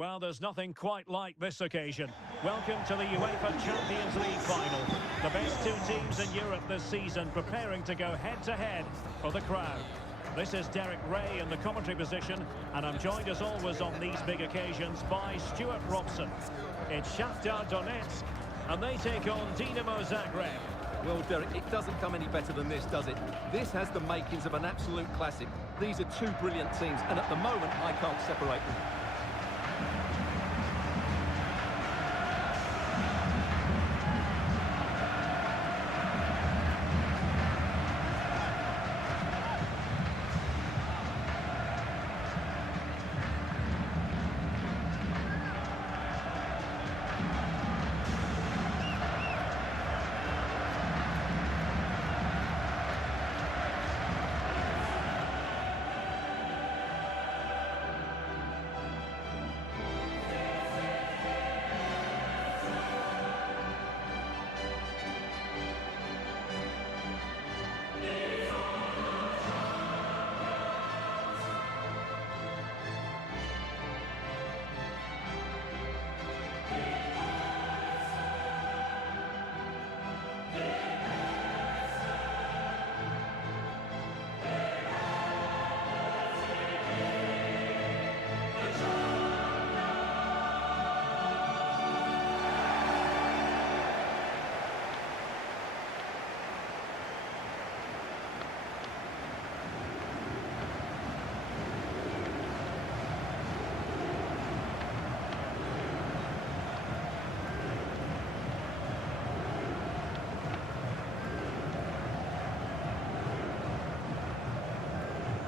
Well, there's nothing quite like this occasion. Welcome to the UEFA Champions League final. The best two teams in Europe this season preparing to go head-to-head for the crown. This is Derek Ray in the commentary position, and I'm joined as always on these big occasions by Stuart Robson. It's Szachtar Donieck, and they take on Dinamo Zagreb. Well, Derek, it doesn't come any better than this, does it? This has the makings of an absolute classic. These are two brilliant teams, and at the moment, I can't separate them.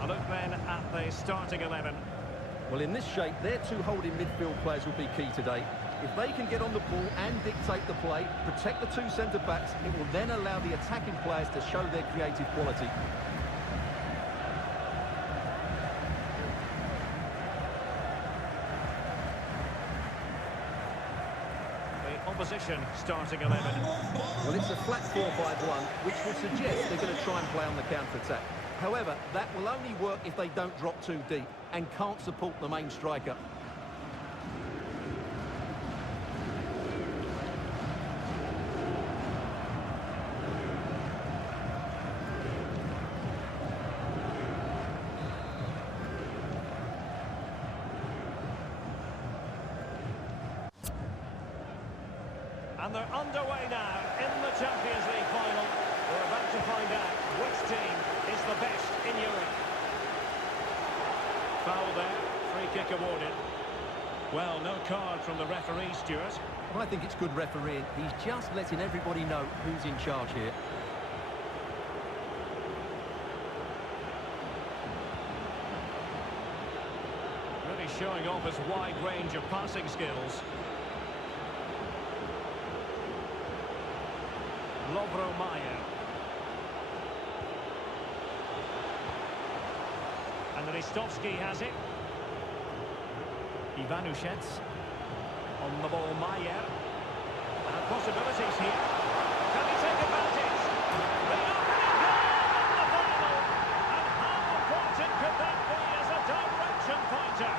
A look then at the starting 11. Well, in this shape, their two holding midfield players will be key today. If they can get on the ball and dictate the play, protect the two centre-backs, it will then allow the attacking players to show their creative quality. The opposition starting 11. Well, it's a flat 4-5-1, which would suggest they're going to try and play on the counter-attack. However, that will only work if they don't drop too deep and can't support the main striker. And they're underway now in the Champions League final. We're about to find out which team is the best in Europe. Foul there, free kick awarded. Well, no card from the referee, Stuart. I think it's good refereeing. He's just letting everybody know who's in charge here. Really showing off his wide range of passing skills. Majer. And Ristovski has it. Ivanusec. On the ball, Majer. And possibilities here. Can he take advantage? The opening goal in the final. And how important could that be as a direction pointer?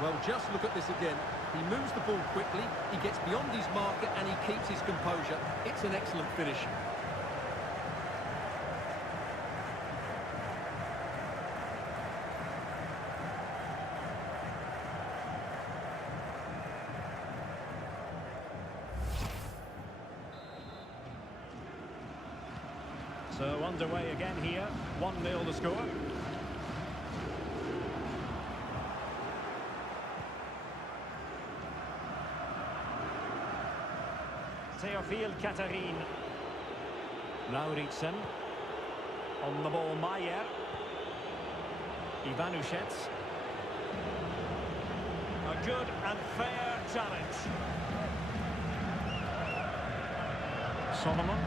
Well, just look at this again. He moves the ball quickly, he gets beyond his marker and he keeps his composure. It's an excellent finish. So underway again here, 1-0 the score. Theophile-Catherine. Lauritsen. On the ball, Majer. Ivanusec. A good and fair challenge. Solomon.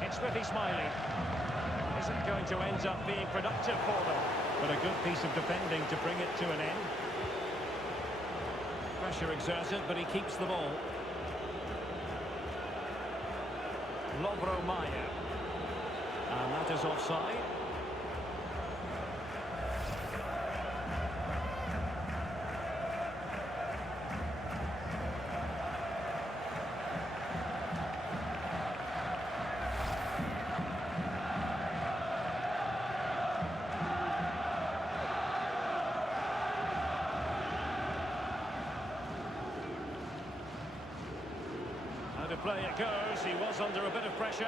It's with Ismaily. Isn't going to end up being productive for them, but a good piece of defending to bring it to an end. Pressure exerted, but he keeps the ball. Majer. And that is offside. To play it goes. He was under a bit of pressure.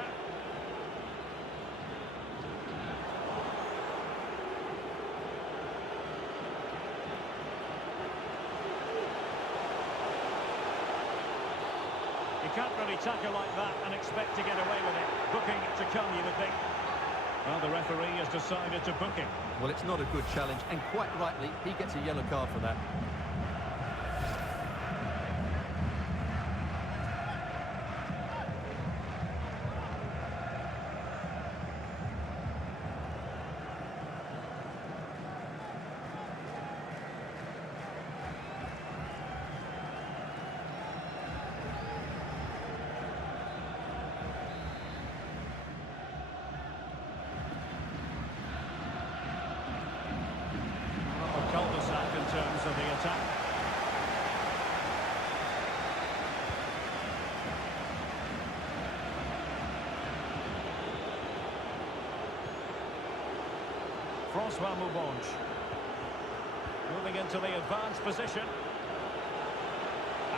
You can't really tackle like that and expect to get away with it. Booking it to come, you would think. Well, the referee has decided to book him. Well, it's not a good challenge, and quite rightly, he gets a yellow card for that. Cul-de-sac in terms of the attack. Moubandje. Moving into the advanced position.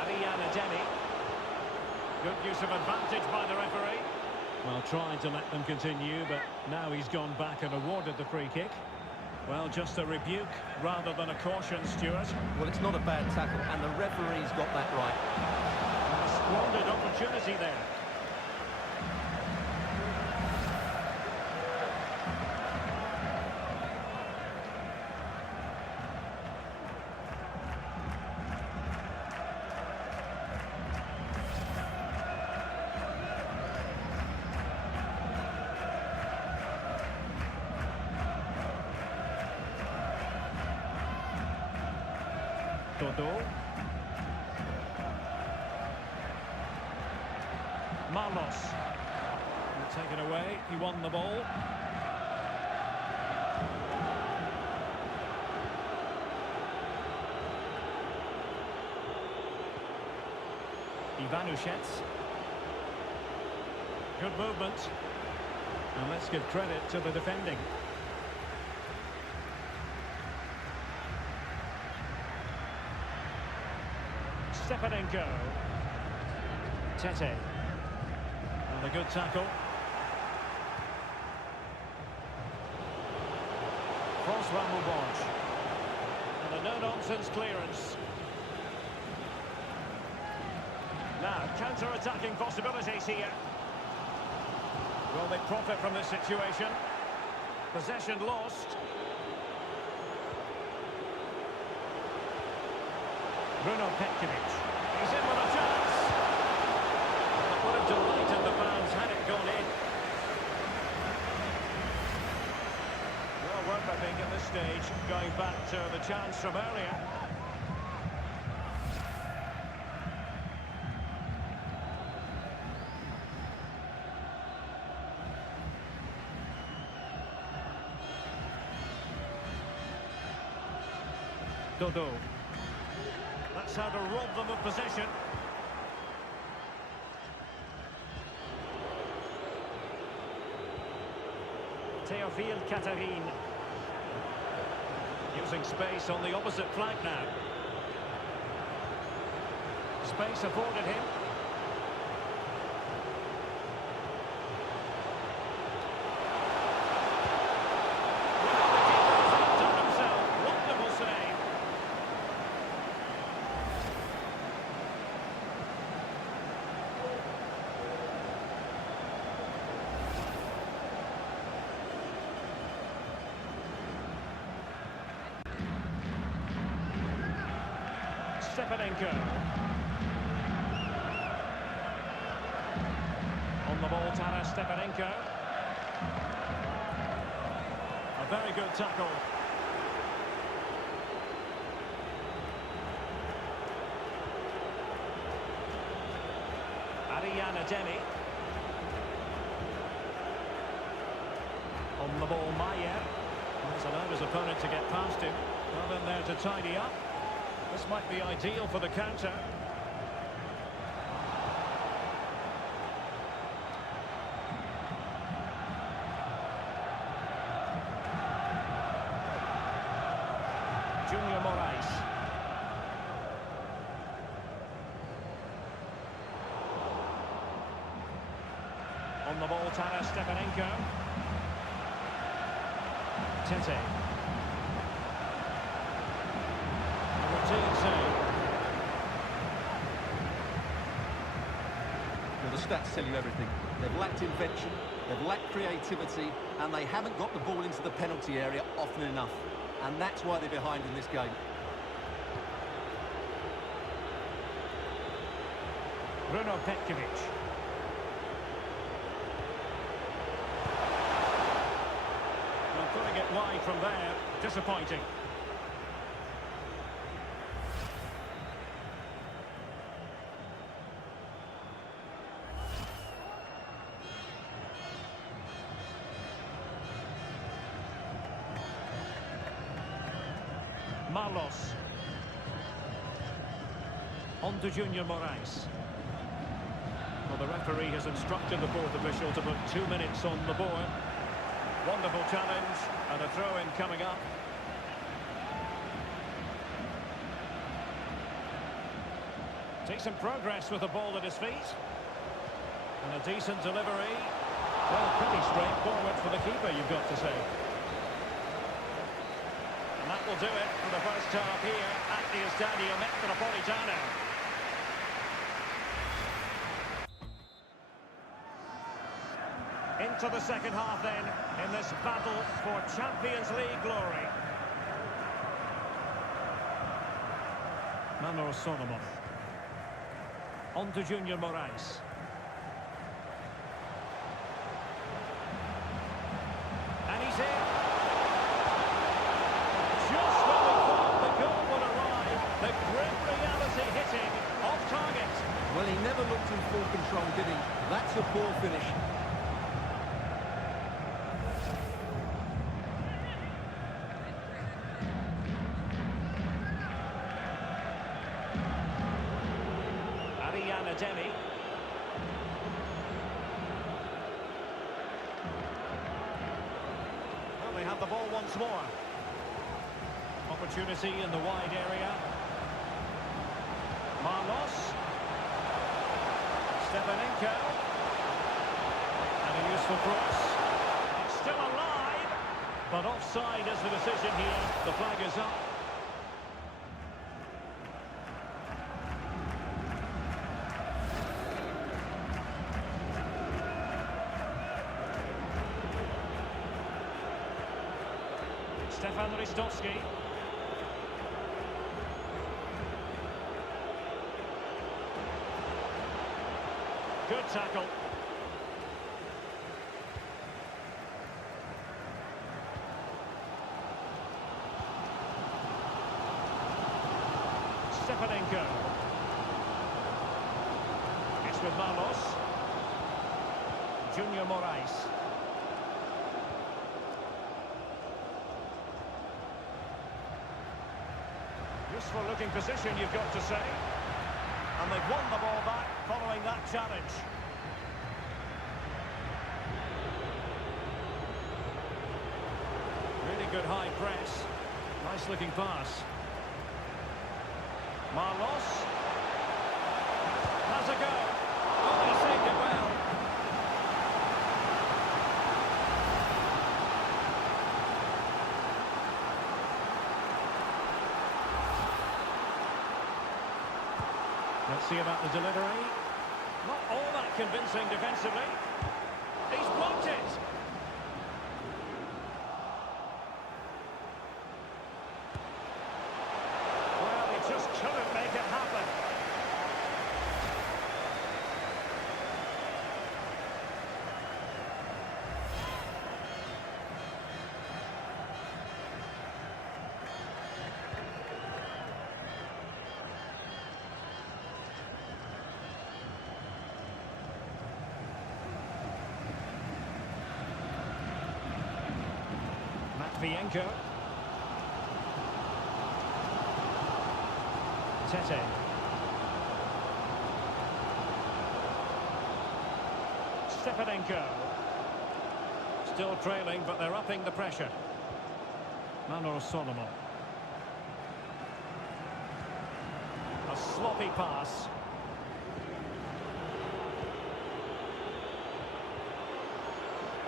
Ademi. Good use of advantage by the referee. Well, trying to let them continue, but now he's gone back and awarded the free kick. Well, just a rebuke rather than a caution, Stuart. Well, it's not a bad tackle, and the referee's got that right. A squandered opportunity there. Dodo. Marlos. Taken away. He won the ball. Ivanusec. Good movement. And let's give credit to the defending. Stepanenko. Tete. And a good tackle. Moubandje. And a no-nonsense clearance. Now, counter-attacking possibilities here. Will they profit from this situation? Possession lost. Petković. He's in with a chance. It would have delighted the fans had it gone in. Well work, I think, at this stage, going back to the chance from earlier. Dodo. That's how to rob them of possession. Theophile-Catherine. Using space on the opposite flank now. Space afforded him. Stepanenko. On the ball, Stepanenko. A very good tackle. Ademi. On the ball, Majer. He's allowed his opponent to get past him. Well in there to tidy up. This might be ideal for the counter. Moraes. On the ball, Stepanenko. Tete. A routine save. Well, the stats tell you everything. They've lacked invention, they've lacked creativity, and they haven't got the ball into the penalty area often enough. And that's why they're behind in this game. Petković. Well, putting it wide from there. Disappointing. Marlos. On to Moraes. Well, the referee has instructed the fourth official to put 2 minutes on the board. Wonderful challenge, and a throw-in coming up. Decent progress with the ball at his feet. And a decent delivery. Well, pretty straightforward for the keeper, you've got to say. And that will do it for the first half here at the Estadio Metropolitano. Into the second half then, in this battle for Champions League glory. Solomon. On to Moraes. And he's in. Just when we thought the goal would arrive, the grim reality hitting off target. Well, he never looked in full control, did he? That's a poor finish. Ademi. Well, they have the ball once more. Opportunity in the wide area. Marlos. Stepanenko. And a useful cross. It's still alive. But offside is the decision here. The flag is up. Ristovski. Good tackle. Stepanenko. It's with Marlos. Moraes. Useful looking position, you've got to say. And they've won the ball back following that challenge. Really good high press. Nice looking pass. Marlos. Has a go. Oh, he saved it well. Let's see about the delivery. Not all that convincing defensively. He's blocked it. Well, he just couldn't make it happen. Matvienko. Tete. Stepanenko. Still trailing, but they're upping the pressure. Marlos. A sloppy pass.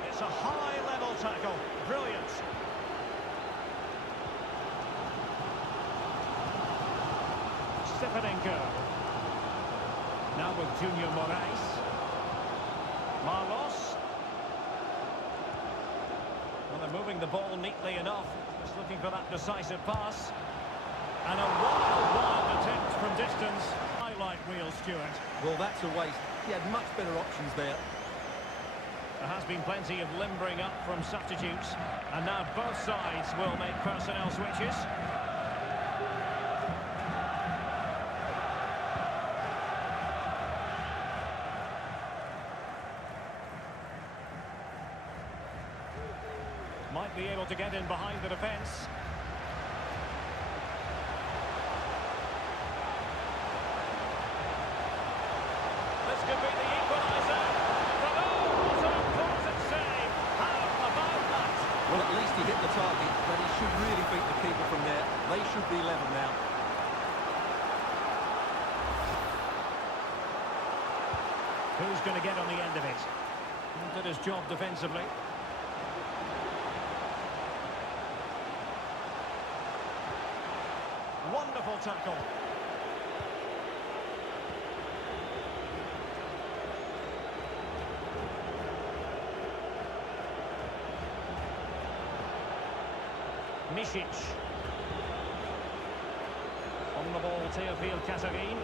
It's a high-level tackle. Brilliant. Stepanenko. Now with Junior Moraes. Marlos. Well, they're moving the ball neatly enough. Just looking for that decisive pass. And a wild attempt from distance. Highlight reel, Stuart. Well, that's a waste. He had much better options there. There has been plenty of limbering up from substitutes. And now both sides will make personnel switches. Might be able to get in behind the defence. This could be the equaliser. But oh, what an important save. How about that? Well, at least he hit the target, but he should really beat the keeper from there. They should be level now. Who's going to get on the end of it? He did his job defensively. Wonderful tackle. Misic. On the ball, Theophile-Catherine.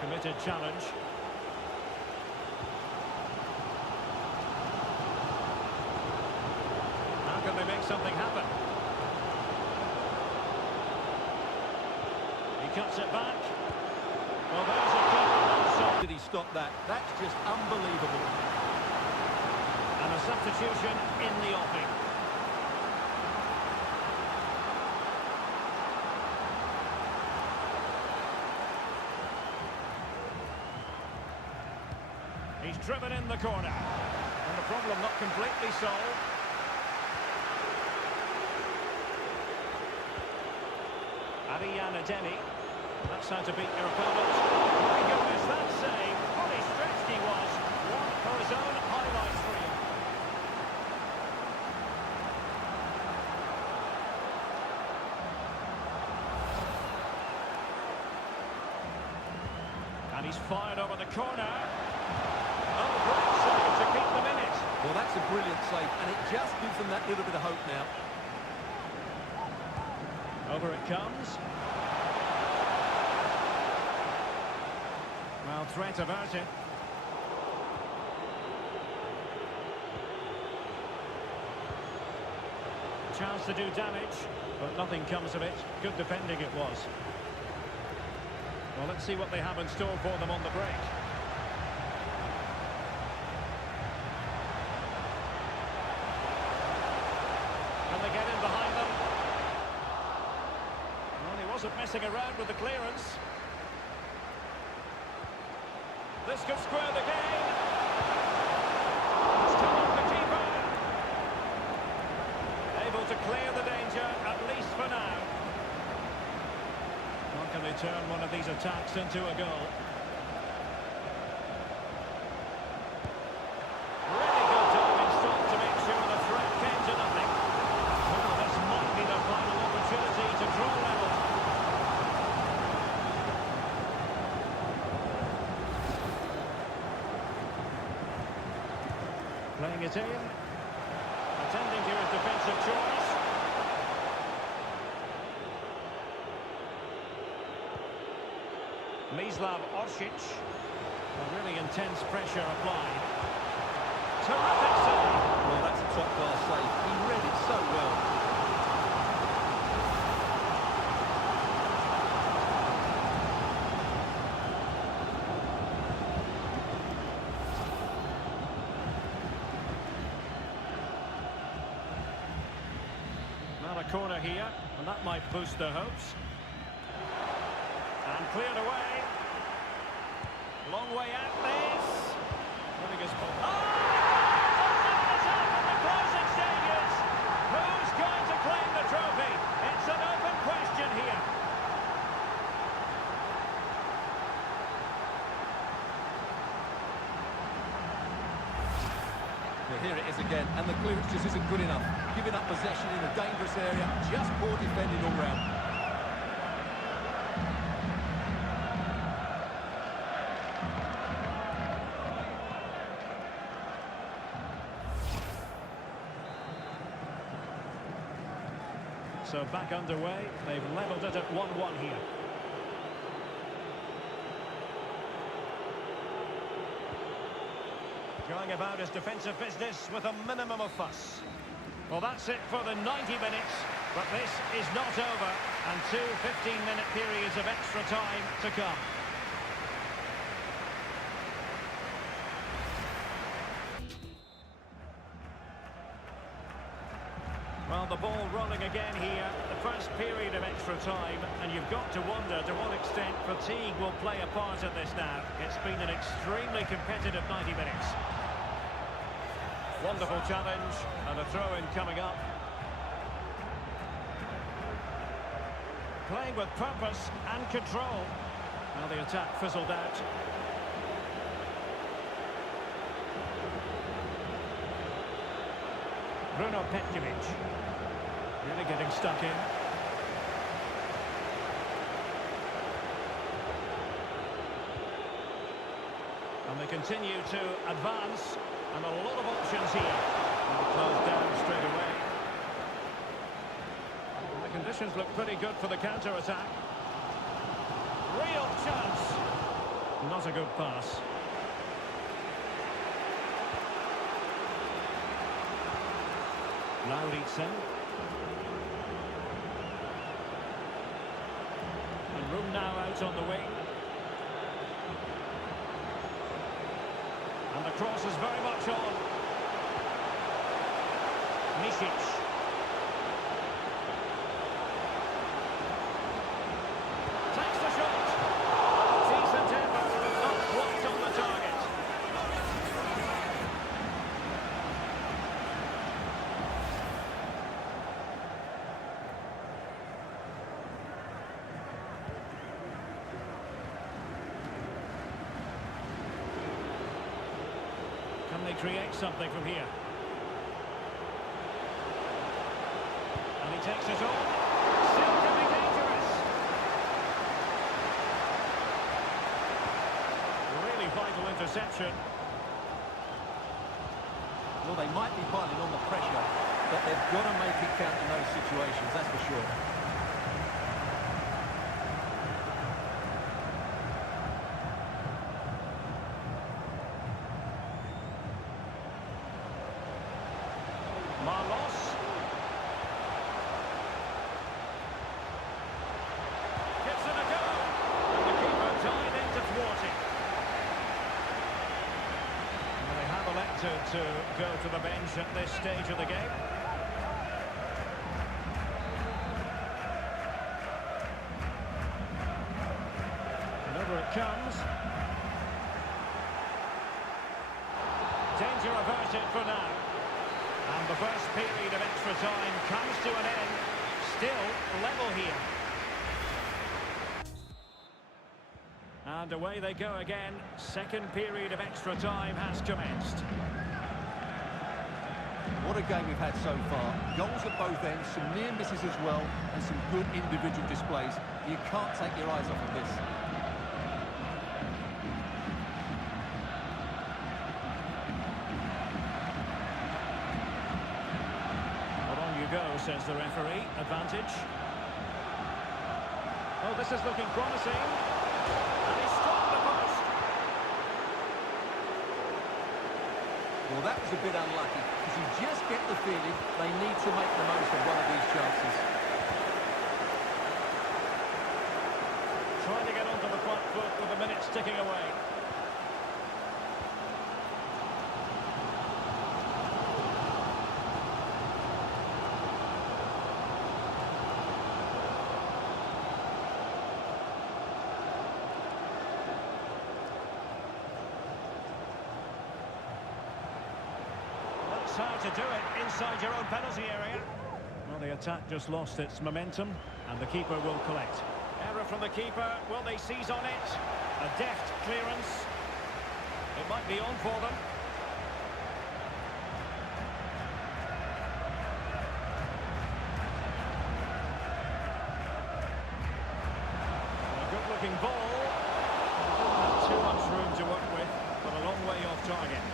Committed challenge. How can they make something happen? He cuts it back. Well, there's a keeper also. Did he stop that? That's just unbelievable. And a substitution in the offing. He's driven in the corner. And the problem not completely solved. RCM Ademi. That's how to beat your opponent. My goodness, that save. Fully stretched he was. One for his own highlights reel. And he's fired over the corner. Oh, great save to keep them in it. Well, that's a brilliant save, and it just gives them that little bit of hope now. Over it comes. Well, threat averted. Chance to do damage, but nothing comes of it. Good defending it was. Well, let's see what they have in store for them on the break. Can they get in behind them? Well, he wasn't messing around with the clearance. This could square the game. It's come off the keeper. Able to clear the danger, at least for now. How can they turn one of these attacks into a goal? Really good diving stop to make sure the threat came to nothing. Well, this might be the final opportunity to draw level. Playing it in. Attending to his defensive choice. Orsić. Really intense pressure applied. Terrific save. Well, that's a top-class save. He read it so well. a corner here, and that might boost their hopes. And cleared away. Long way out this. Running his ball. Oh! It's up in the closing stages. Who's going to claim the trophy? It's an open question here. Here it is again, and the clearance just isn't good enough. Giving up possession in a dangerous area, just poor defending all round. So back underway, they've levelled it at 1-1 here. Going about his defensive business with a minimum of fuss. Well, that's it for the 90 minutes, but this is not over, and two 15-minute periods of extra time to come. Well, the ball rolling again here, the first period of extra time, and you've got to wonder to what extent fatigue will play a part in this now. It's been an extremely competitive 90 minutes. Wonderful challenge, and a throw-in coming up. Playing with purpose and control. Now the attack fizzled out. Bruno Petković. Really getting stuck in. And they continue to advance. And a lot of options here. And closed down straight away. The conditions look pretty good for the counter-attack. Real chance. Not a good pass. Lauritsen. And room now out on the wing. And the cross is very much on. Jakić. Takes the shot. Decent effort, not quite on the target. Can they create something from here? And he takes it on. Still can be dangerous. Really vital interception. Well, they might be piling on the pressure, but they've got to make it count in those situations, that's for sure. Marlos. Gives it a go. And the keeper tied into thwarting. And they have elected to go to the bench at this stage of the game. And over it comes. Danger averted for now. And the first period of extra time comes to an end. Still level here. And away they go again. Second period of extra time has commenced. What a game we've had so far. Goals at both ends, some near misses as well, and some good individual displays. You can't take your eyes off of this. Says the referee. Advantage. Oh, this is looking promising. And he struck the post. Well, that was a bit unlucky, because you just get the feeling they need to make the most of one of these chances. Trying to get onto the front foot with the minutes ticking away. how to do it inside your own penalty area. Well, the attack just lost its momentum, and the keeper will collect. Error from the keeper. Will they seize on it? A deft clearance. It might be on for them. A good-looking ball. Doesn't have too much room to work with, but a long way off target.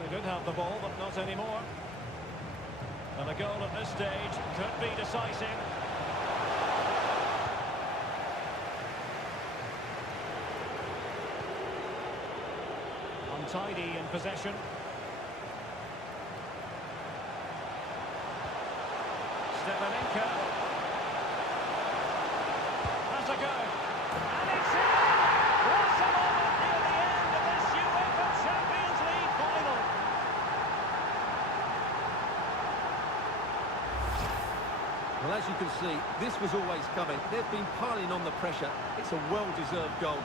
They did have the ball, but not anymore. And a goal at this stage could be decisive. Untidy in possession. Stepanenko. Has a go. And it's in! What a moment near the end of this UEFA Champions League final! Well, as you can see, this was always coming. They've been piling on the pressure. It's a well-deserved goal.